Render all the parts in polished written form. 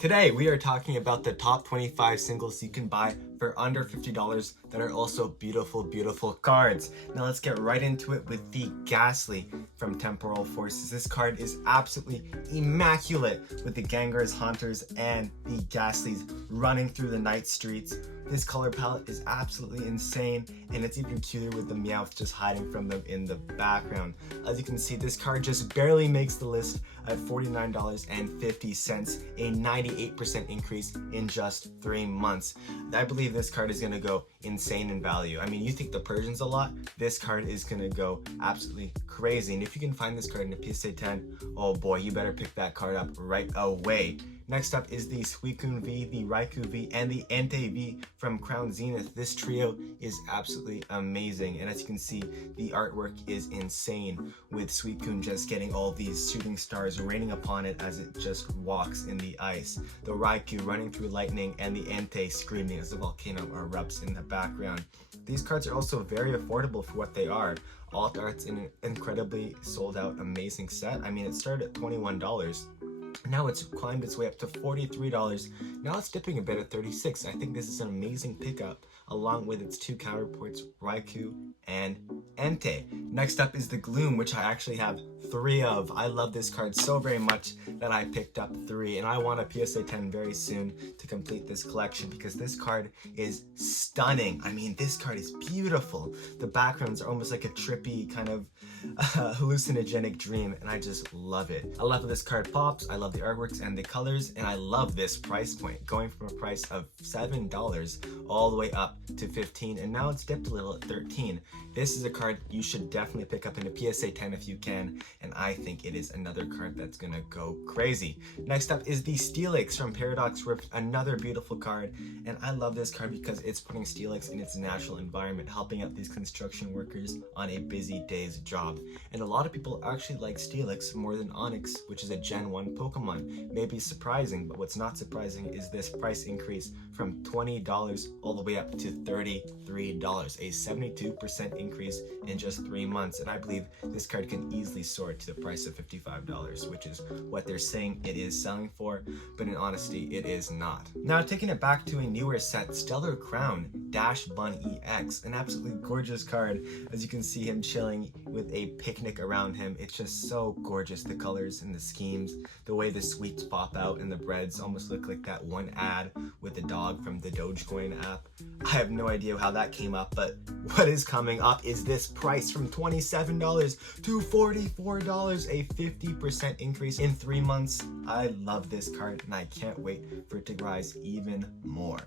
Today, we are talking about the top 25 singles you can buy for under $50 that are also beautiful, beautiful cards. Now let's get right into it with the Ghastly from Temporal Forces. This card is absolutely immaculate with the Gengars, Haunters, and the Ghastlies running through the night streets. This color palette is absolutely insane, and it's even cuter with the Meowth just hiding from them in the background. As you can see, this card just barely makes the list at $49.50, a 98% increase in just 3 months. I believe this card is going to go insane in value. I mean, you think the Persians a lot, this card is going to go absolutely crazy. And if you can find this card in a PSA 10, oh boy, you better pick that card up right away. Next up is the Suicune V, the Raikou V, and the Entei V from Crown Zenith. This trio is absolutely amazing, and as you can see, the artwork is insane, with Suicune just getting all these shooting stars raining upon it as it just walks in the ice, the Raikou running through lightning, and the Entei screaming as the volcano erupts in the background. These cards are also very affordable for what they are. Alt Art's an incredibly sold out amazing set. I mean, it started at $21. Now it's climbed its way up to $43. Now it's dipping a bit at $36. I think this is an amazing pickup, along with its two counterparts, Raikou and Entei. Next up is the Gloom, which I actually have 3 of. I love this card so very much that I picked up 3, and I want a PSA 10 very soon to complete this collection because this card is stunning. I mean, this card is beautiful. The backgrounds are almost like a trippy kind of hallucinogenic dream, and I just love it. I love how this card pops, I love the artworks and the colors, and I love this price point, going from a price of $7 all the way up to $15, and now it's dipped a little at $13. This is a card you should definitely pick up in a PSA 10 if you can, and I think it is another card that's gonna go crazy. Next up is the Steelix from Paradox Rift, another beautiful card, and I love this card because it's putting Steelix in its natural environment, helping out these construction workers on a busy day's job. And a lot of people actually like Steelix more than Onix, which is a Gen 1 Pokemon. Maybe surprising, but what's not surprising is this price increase from $20 all the way up to $33, a 72% increase in just 3 months. And I believe this card can easily soar to the price of $55, which is what they're saying it is selling for, but in honesty, it is not. Now, taking it back to a newer set, Stellar Crown Dash Bun EX, an absolutely gorgeous card. As you can see him chilling with a picnic around him. It's just so gorgeous, the colors and the schemes, the way the sweets pop out and the breads almost look like that one ad with the dog from the Dogecoin app. I have no idea how that came up, but what is coming up is this price from $27 to $44, a 50% increase in 3 months. I love this card and I can't wait for it to rise even more.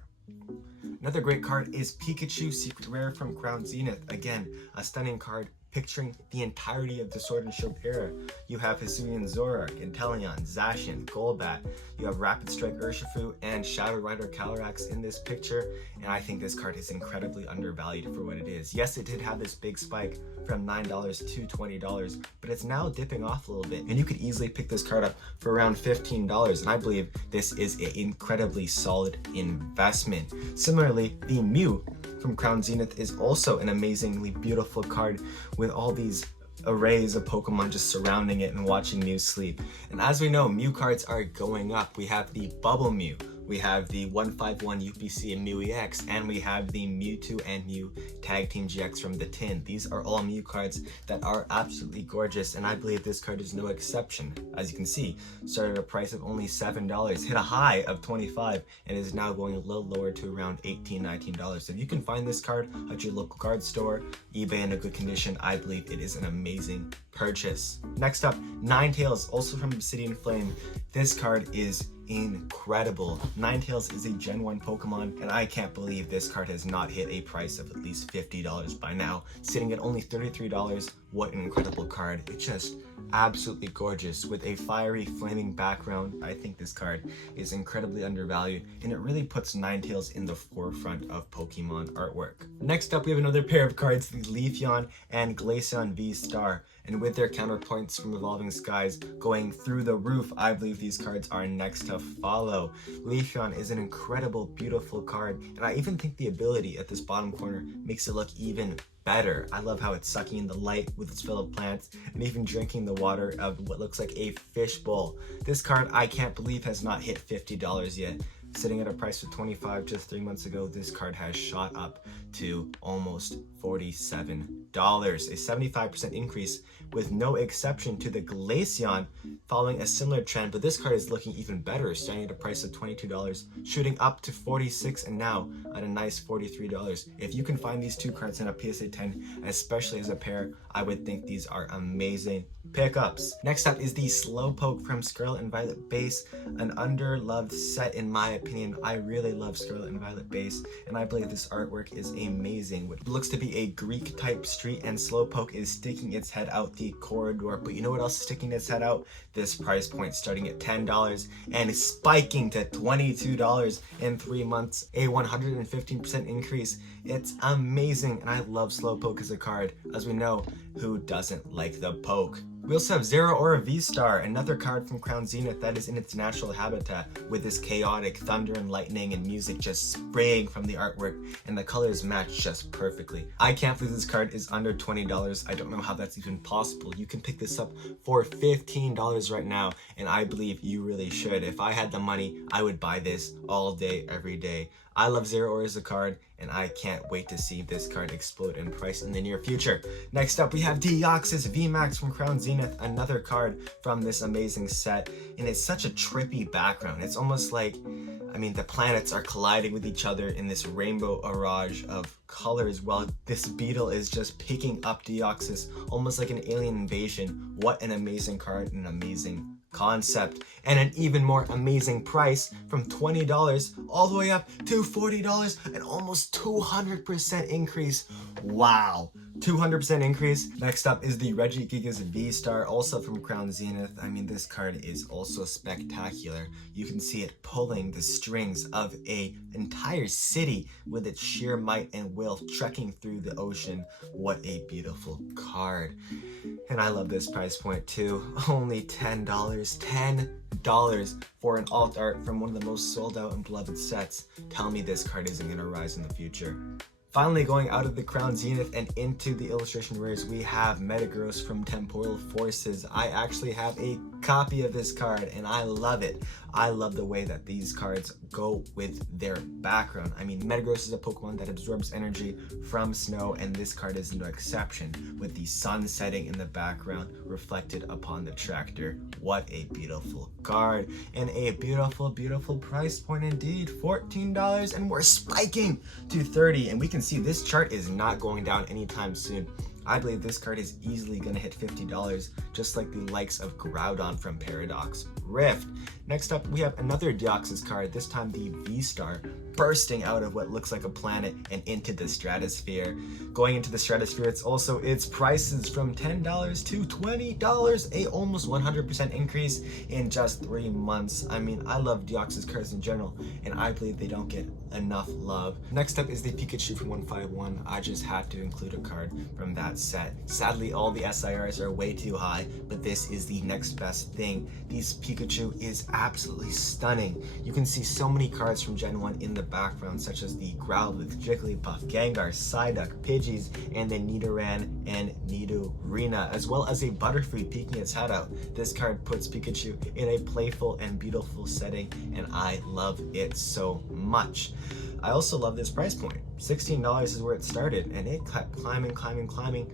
Another great card is Pikachu Secret Rare from Crown Zenith. Again, a stunning card picturing the entirety of the Sword and Shield era. You have Hisuian Zoroark, Inteleon, Zacian, Golbat. You have Rapid Strike Urshifu and Shadow Rider Calyrex in this picture, and I think this card is incredibly undervalued for what it is. Yes, it did have this big spike from $9 to $20, but it's now dipping off a little bit, and you could easily pick this card up for around $15, and I believe this is an incredibly solid investment. Similarly, the Mew from Crown Zenith is also an amazingly beautiful card with all these arrays of Pokemon just surrounding it and watching Mew sleep. And as we know, Mew cards are going up. We have the Bubble Mew, we have the 151 UPC and Mew EX, and we have the Mewtwo and Mew Tag Team GX from the tin. These are all Mew cards that are absolutely gorgeous, and I believe this card is no exception. As you can see, started at a price of only $7, hit a high of $25, and is now going a little lower to around $18, $19. If you can find this card at your local card store, eBay in a good condition, I believe it is an amazing purchase. Next up, Ninetales, also from Obsidian Flame. This card is incredible. Ninetales is a Gen 1 Pokemon, and I can't believe this card has not hit a price of at least $50 by now, sitting at only $33. What an incredible card. It's just absolutely gorgeous with a fiery flaming background. I think this card is incredibly undervalued, and it really puts Ninetales in the forefront of Pokemon artwork. Next up, we have another pair of cards, the Leafeon and Glaceon V-Star, and with their counterpoints from Evolving Skies going through the roof, I believe these cards are next to follow. Leafeon is an incredible, beautiful card, and I even think the ability at this bottom corner makes it look even better. I love how it's sucking in the light with its fill of plants and even drinking the water of what looks like a fishbowl. This card, I can't believe, has not hit $50 yet. Sitting at a price of $25 just 3 months ago, this card has shot up to almost $47, a 75% increase, with no exception to the Glaceon following a similar trend, but this card is looking even better, starting at a price of $22, shooting up to $46, and now at a nice $43. If you can find these two cards in a PSA 10, especially as a pair, I would think these are amazing pickups. Next up is the Slowpoke from Scarlet and Violet Base, an underloved set in my opinion. I really love Scarlet and Violet Base, and I believe this artwork is amazing. What looks to be a Greek type street, and Slowpoke is sticking its head out the corridor, but you know what else is sticking its head out? This price point starting at $10 and spiking to $22 in 3 months, a 115% increase. It's amazing, and I love Slowpoke as a card. As we know, who doesn't like the poke? We also have Zeraora V-Star, another card from Crown Zenith that is in its natural habitat, with this chaotic thunder and lightning and music just spraying from the artwork, and the colors match just perfectly. I can't believe this card is under $20. I don't know how that's even possible. You can pick this up for $15 right now, and I believe you really should. If I had the money, I would buy this all day, every day. I love Zeraora as a card, and I can't wait to see this card explode in price in the near future. Next up, we have Deoxys VMAX from Crown Zenith, another card from this amazing set, and it's such a trippy background. It's almost like, I mean, the planets are colliding with each other in this rainbow arrage of colors while this beetle is just picking up Deoxys, almost like an alien invasion. What an amazing card and an amazing concept, and an even more amazing price, from $20 all the way up to $40, an almost 200% increase. Wow, 200% increase. Next up is the Regigigas V-Star, also from Crown Zenith. I mean, this card is also spectacular. You can see it pulling the strings of an entire city with its sheer might and will, trekking through the ocean. What a beautiful card. And I love this price point too. Only $10. $10 for an alt art from one of the most sold out and beloved sets. Tell me this card isn't going to rise in the future. Finally, going out of the Crown Zenith and into the illustration rares, we have Metagross from Temporal Forces. I actually have a copy of this card, and I love it. I love the way that these cards go with their background. I mean, Metagross is a Pokemon that absorbs energy from snow, and this card is no exception, with the sun setting in the background reflected upon the tractor. What a beautiful card, and a beautiful, beautiful price point indeed. $14, and we're spiking to $30, and we can see this chart is not going down anytime soon. I believe this card is easily going to hit $50, just like the likes of Groudon from Paradox Rift. Next up, we have another Deoxys card, this time the V-Star, bursting out of what looks like a planet and into the stratosphere. Going into the stratosphere, its prices from $10 to $20, a almost 100% increase in just 3 months. I mean, I love Deoxys cards in general, and I believe they don't get enough love. Next up is the Pikachu from 151. I just had to include a card from that set. Sadly, all the SIRs are way too high, but this is the next best thing. This Pikachu is absolutely stunning. You can see so many cards from Gen 1 in the background, such as the Growlithe, Jigglypuff, Gengar, Psyduck, Pidgeys, and then Nidoran and Nidorina, as well as a Butterfree peeking its head out. This card puts Pikachu in a playful and beautiful setting, and I love it so much. I also love this price point. $16 is where it started, and it kept climbing.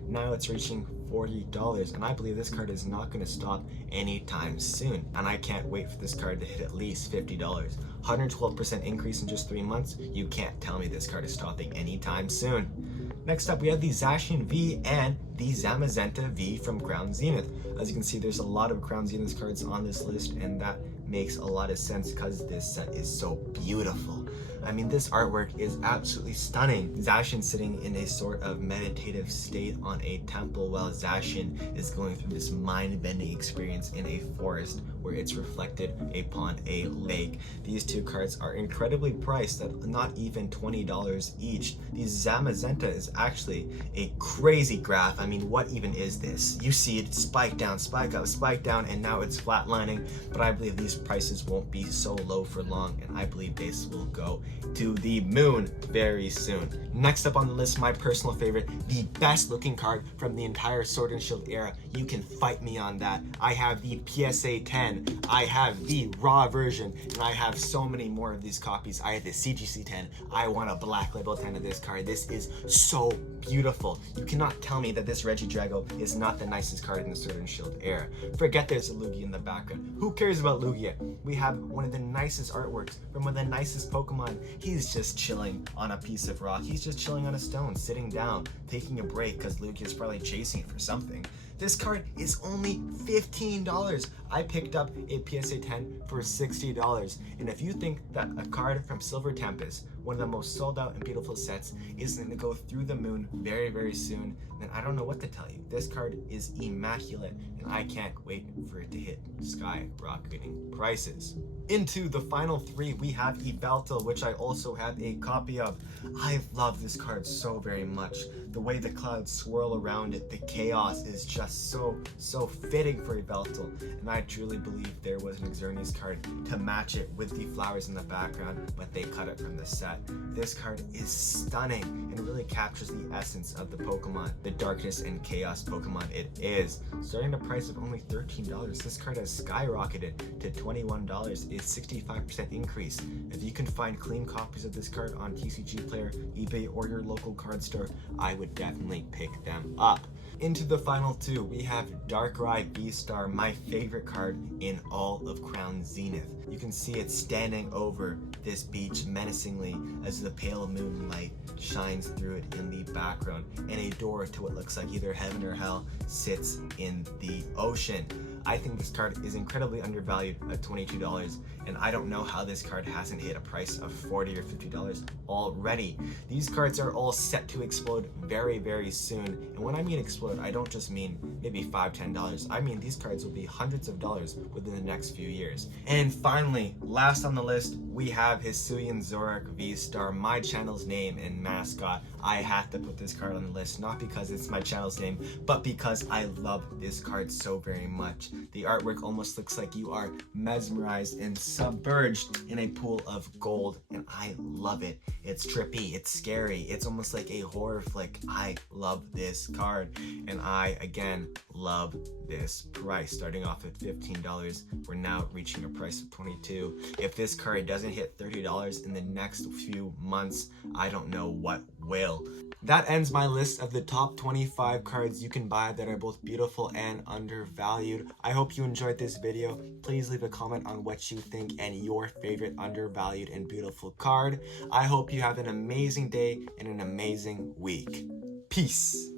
Now it's reaching $40, and I believe this card is not going to stop anytime soon, and I can't wait for this card to hit at least $50. 112% increase in just 3 months. You can't tell me this card is stopping anytime soon. Next up, we have the Zacian V and the Zamazenta V from Crown Zenith. As you can see, there's a lot of Crown Zenith cards on this list, and that makes a lot of sense because this set is so beautiful. I mean, this artwork is absolutely stunning. Zacian sitting in a sort of meditative state on a temple while Zacian is going through this mind-bending experience in a forest. where it's reflected upon a lake. These two cards are incredibly priced at not even $20 each. The Zamazenta is actually a crazy graph. I mean, what even is this? You see it spike down, spike up, spike down, and now it's flatlining, but I believe these prices won't be so low for long, and I believe this will go to the moon very soon. Next up on the list, my personal favorite, the best looking card from the entire Sword and Shield era. You can fight me on that. I have the PSA 10, I have the raw version, and I have so many more of these copies. I have the CGC 10. I want a black label 10 of this card. This is so beautiful. You cannot tell me that this Regidrago is not the nicest card in the Sword and Shield era. Forget there's a Lugia in the background. Who cares about Lugia? We have one of the nicest artworks from one of the nicest Pokemon. He's just chilling on a piece of rock. He's just chilling on a stone, sitting down, taking a break because Lugia's probably chasing it for something. This card is only $15. I picked up a PSA 10 for $60. And if you think that a card from Silver Tempest, one of the most sold out and beautiful sets, is going to go through the moon very, very soon, then I don't know what to tell you. This card is immaculate, and I can't wait for it to hit skyrocketing prices. Into the final three, we have Yveltal, which I also have a copy of. I love this card so very much. The way the clouds swirl around it, the chaos is just so fitting for Yveltal. And I truly believe there was an Xerneas card to match it with the flowers in the background, but they cut it from the set. This card is stunning and really captures the essence of the Pokemon, the darkness and chaos Pokemon it is. Starting at a price of only $13, this card has skyrocketed to $21, a 65% increase. If you can find clean copies of this card on TCG Player, eBay, or your local card store, I would definitely pick them up. Into the final two, we have Darkrai V-Star, my favorite card in all of Crown Zenith. You can see it standing over this beach menacingly as the pale moonlight shines through it in the background, and a door to what looks like either heaven or hell sits in the ocean. I think this card is incredibly undervalued at $22, and I don't know how this card hasn't hit a price of $40 or $50 already. These cards are all set to explode very, very soon, and when I mean explode, I don't just mean maybe $5, $10. I mean these cards will be hundreds of dollars within the next few years. And finally, last on the list, we have Hisuian Zorak V-Star, my channel's name and mascot. I have to put this card on the list, not because it's my channel's name, but because I love this card so very much. The artwork almost looks like you are mesmerized and submerged in a pool of gold, and I love it. It's trippy, it's scary, it's almost like a horror flick. I love this card, and I, again, love this price. Starting off at $15, we're now reaching a price of $22. If this card doesn't hit $30 in the next few months, I don't know what will. That ends my list of the top 25 cards you can buy that are both beautiful and undervalued. I hope you enjoyed this video. Please leave a comment on what you think and your favorite undervalued and beautiful card. I hope you have an amazing day and an amazing week. Peace.